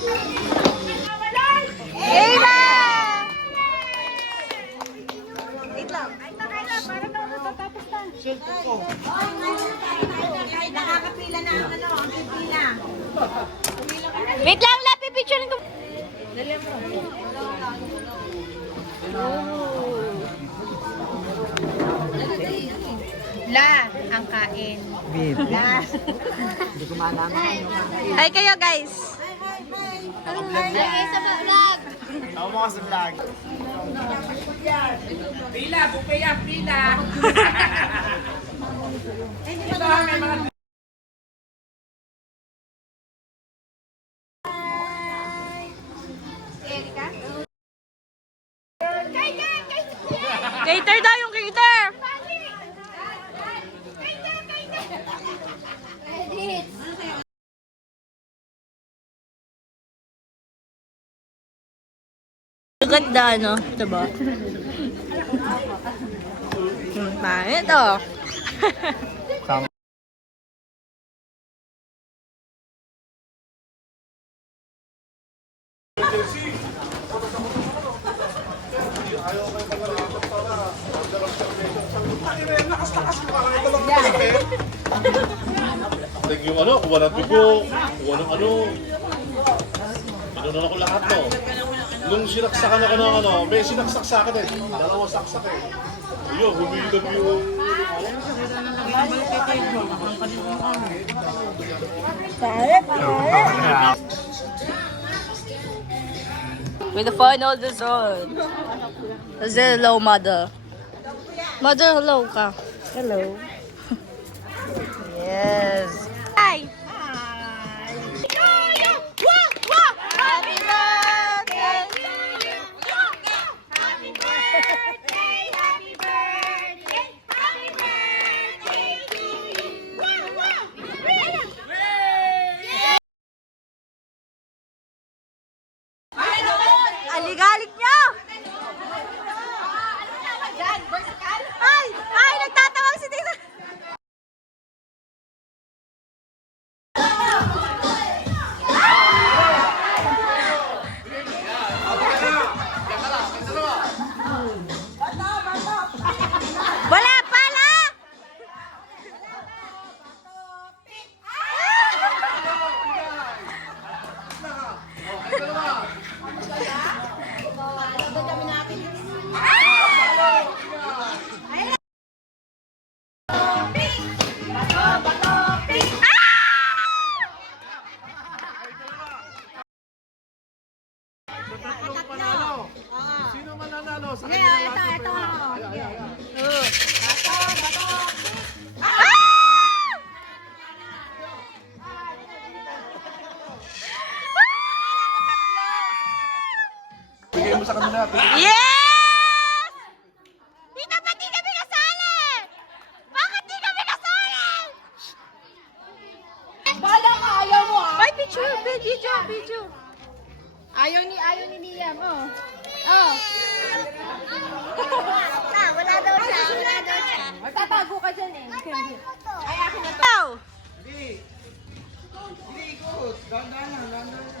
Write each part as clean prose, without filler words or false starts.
Eva! Wait lang. Para daw natatapos na. Nakakapila na ang ang pipila. Wait lang, la, pipicturein ko. La, ang kain. La. Hindi ko malaman. Hi kayo, guys. Hi kayo sa vlog. Ako mo sa vlog. Pila, bukay ang pila. Ito may mga... Cater daw yung cater. Ganda, no? Diba? Bakit, oh? Yung ano, kuha ng bigo, kuha ng ano. Inunan ako lahat, no? Nung sinaksakan ako ng ano, may sinaksak sa akin eh. Dalawang saksak eh. Ayun, humilog yung... With the final result. Hello, mother. Mother, hello ka. Hello. Yes. Hi. Happy birthday to you. Happy birthday, happy birthday, happy birthday to you. Aligalig niyo! Ay, nagtatawag si Tita. Wala pala! Sino mananalo? Sa Ito. Bigay mo sa kanila. Yes! Tita, ba't di kami kasali? Bakit di kami kasali? Bala ka, ayaw mo ah. Ay, picture, video. Ayaw ni Liam, oh. Oh. Wala daw siya. Magtatago ka dyan eh. Ay, akin na to. Ikaw!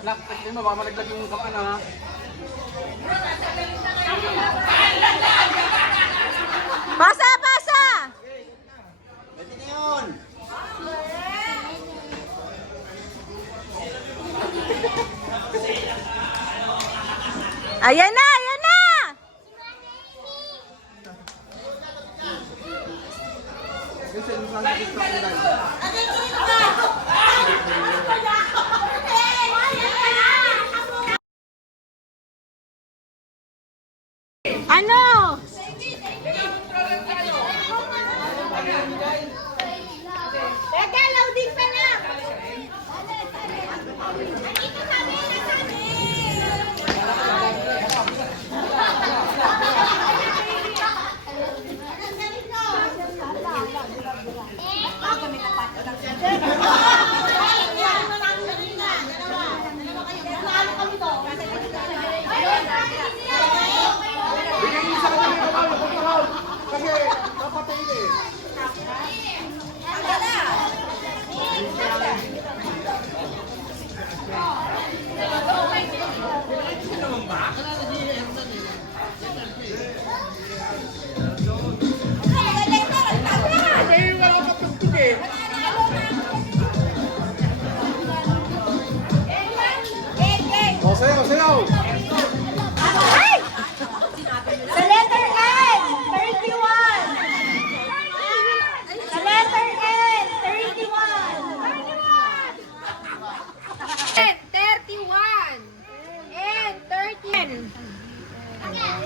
Nak, tignan mo, baka malaglag yung kapan ha. Pasa! Pwede na yun. Ayan na! Ano? Teka, loading pa lang. Andito kami, Kasi, napatayin eh.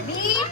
Beep!